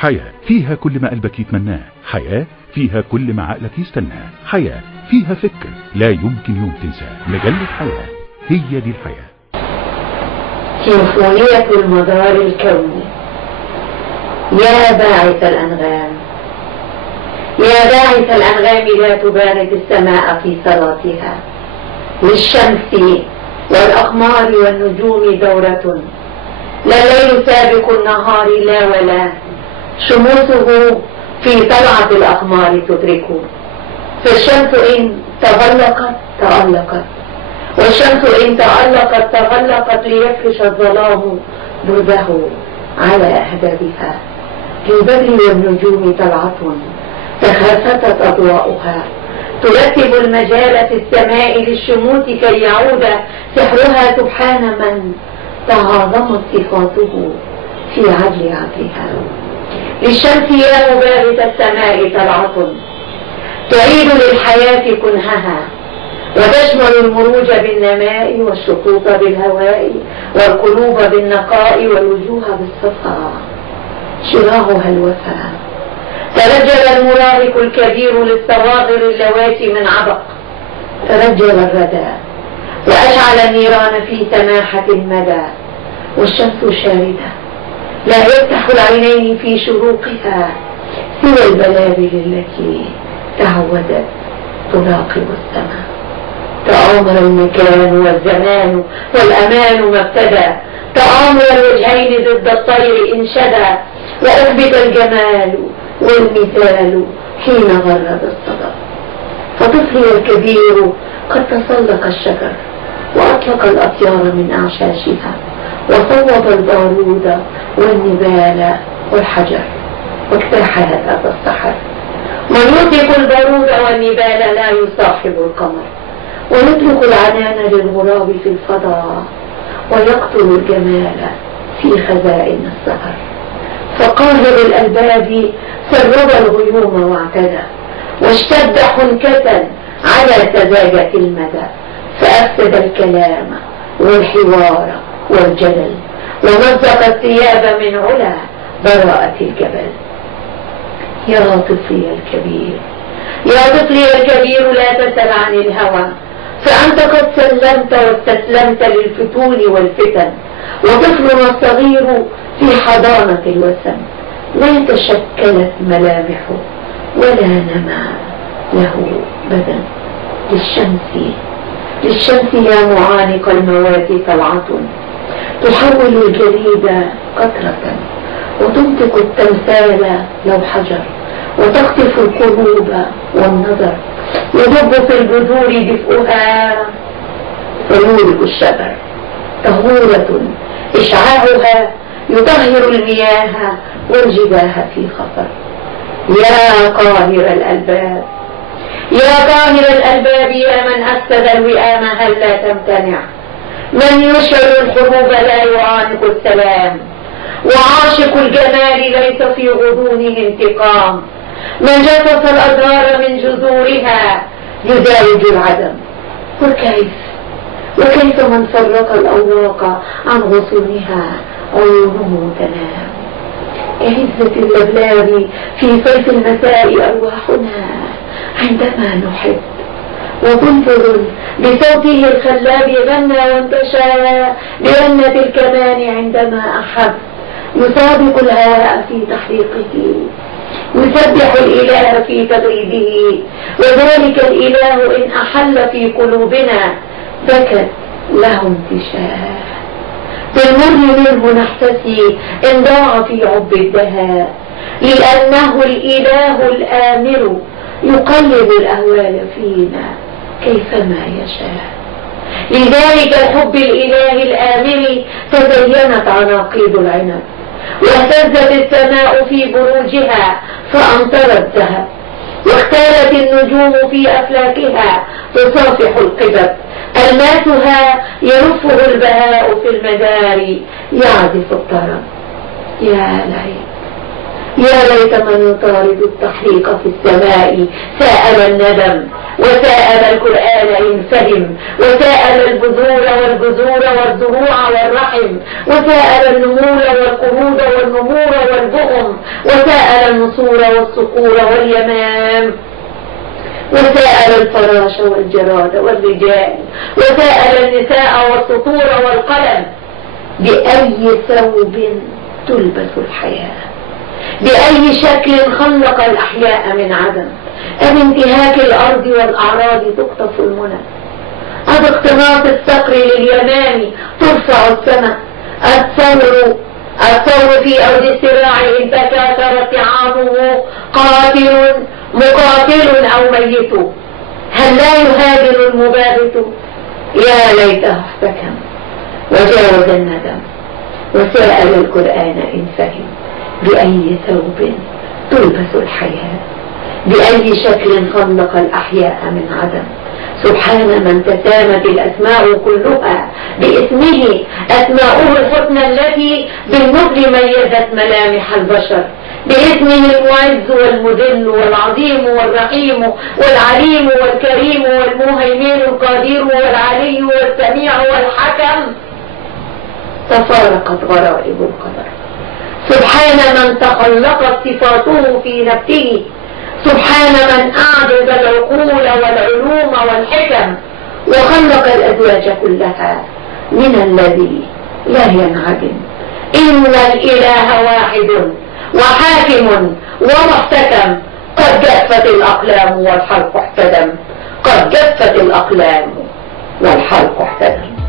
حياة فيها كل ما قلبك يتمناه، حياة فيها كل ما عقلك يستناه، حياة فيها فكر لا يمكن يوم تنساه. مجلة حياة هي دي الحياة. سيمفونية المدار الكوني. يا باعث الأنغام، يا باعث الأنغام لا تبارد السماء في صلاتها، للشمس والأقمار والنجوم دورة، لا الليل سابق النهار لا ولا، شموسه في طلعة الأقمار تدرك، فالشمس إن تغلقت تألقت، والشمس إن تألقت تغلقت ليفرش الظلام دربه على أهدابها، للبدر والنجوم طلعة تخافتت أضواؤها، ترتب المجال في السماء للشموس كي يعود سحرها سبحان من تعاظمت صفاته في عدل عدلها. للشمس يا مباغت السماء طلعة تعيد للحياة كنهها، وتشمل المروج بالنماء والشقوق بالهواء والقلوب بالنقاء والوجوه بالصفاء، شراعها الوفاء. ترجل المراهق الكبير للصواغر اللواتي من عبق، ترجل الردى وأشعل النيران في سماحة المدى، والشمس شاردة لا يفتح العينين في شروقها سوى البلابل التي تعودت تراقب السماء. تآمر المكان والزمان والأمان ما ابتدى، تآمر الوجهين ضد الطير انشدى، وأثبت الجمال والمثال حين غرد الصدى. فطفلي الكبير قد تسلق الشجر وأطلق الأطيار من أعشاشها، وصوب البارود والنبال والحجر، واجتاح هذا السحر. من يطلق البارود والنبال لا يصاحب القمر، ويترك العنان للغراب في الفضاء، ويقتل الجمال في خزائن السهر. فقاهر الألباب سرب الغيوم واعتدى، واشتد حنكة على سذاجة المدى، فأفسد الكلام والحوار والجدل، ومزق الثياب من علا براءة الجبل. يا طفلي الكبير، يا طفلي الكبير لا تسل عن الهوى، فأنت قد سلمت واستسلمت للفتون والفتن، وطفلنا الصغير في حضانة الوسم لا تشكلت ملامحه ولا نما له بدن. للشمس يا معانق المواد طلعة تحول الجليد قطرة، وتنطق التمثال لو حجر، وتخطف القلوب والنظر، يدب في البذور دفئها فيولد الشبر. طهورة إشعاعها يطهر المياه والجباه في خطر. يا قاهر الألباب، يا قاهر الألباب، يا من أفسد الوئام هلا تمتنع، من يشعر الحروب لا يعانق السلام، وعاشق الجمال ليس في غضونه انتقام، من جسس الأزهار من جذورها يزاوج العدم. وكيف من فرق الأوراق عن غصونها عيونه تنام. عزة اللبلاب في صيف المساء أرواحنا عندما نحب، وبلبل بصوته الخلاب غنى وانتشى برنة الكمان عندما أحب، يسابق الهواء في تحريقه، يسبح الإله في تغريده، وذلك الإله إن أحل في قلوبنا بكت له انتشاء. بالمر منه نحتسي إن ضاع في عب الدهاء، لأنه الإله الآمر يقلب الأهوال فينا كيفما يشاء. لذلك الحب الإله الآمر تزينت عناقيد العنب، واهتزت السماء في بروجها فأمطرت ذهب، واختالت النجوم في أفلاكها تصافح القبب، ألماسها يرفه البهاء في المدار يعزف الطرب. يا ليت من يطارد التحريق في السماء سائل الندم، وسائل القرآن إن فهم، وسائل البذور والجذور والزروع والرحم، وسائل النمور والقرود والنمور والبغم، وسائل النصور والصقور واليمام، وسائل الفراش والجراد والرجال، وسائل النساء والسطور والقلم. بأي ثوب تلبس الحياة؟ بأي شكل خلق الأحياء من عدم؟ أم انتهاك الأرض والأعراض تقطف المنى؟ أم اقتناص الصقر لليمام ترفع السماء؟ الثور في أرض السراع إن تكاثر طعامه قاتل مقاتل أو ميت، هل لا يهاجر المباغت؟ يا ليته احتكم وجاوز الندم وسأل القرآن إن فهم. بأي ثوب تلبس الحياة؟ بأي شكل خلق الأحياء من عدم؟ سبحان من تسامت الأسماء كلها باسمه، أسماؤه الحسنى التي بالنبل ميزت ملامح البشر، باسمه المعز والمذل والعظيم والرحيم والعليم والكريم والمهيمن القدير والعلي والسميع والحكم. تفارقت غرائب القدر. سبحان من تخلقت صفاته في نفسه، سبحان من أعجز العقول والعلوم والحكم، وخلق الأزواج كلها من الذي لا ينعدم. إن الإله واحد وحاكم ومحتكم، قد جفت الأقلام والحلق احتدم، قد جفت الأقلام والحلق احتدم.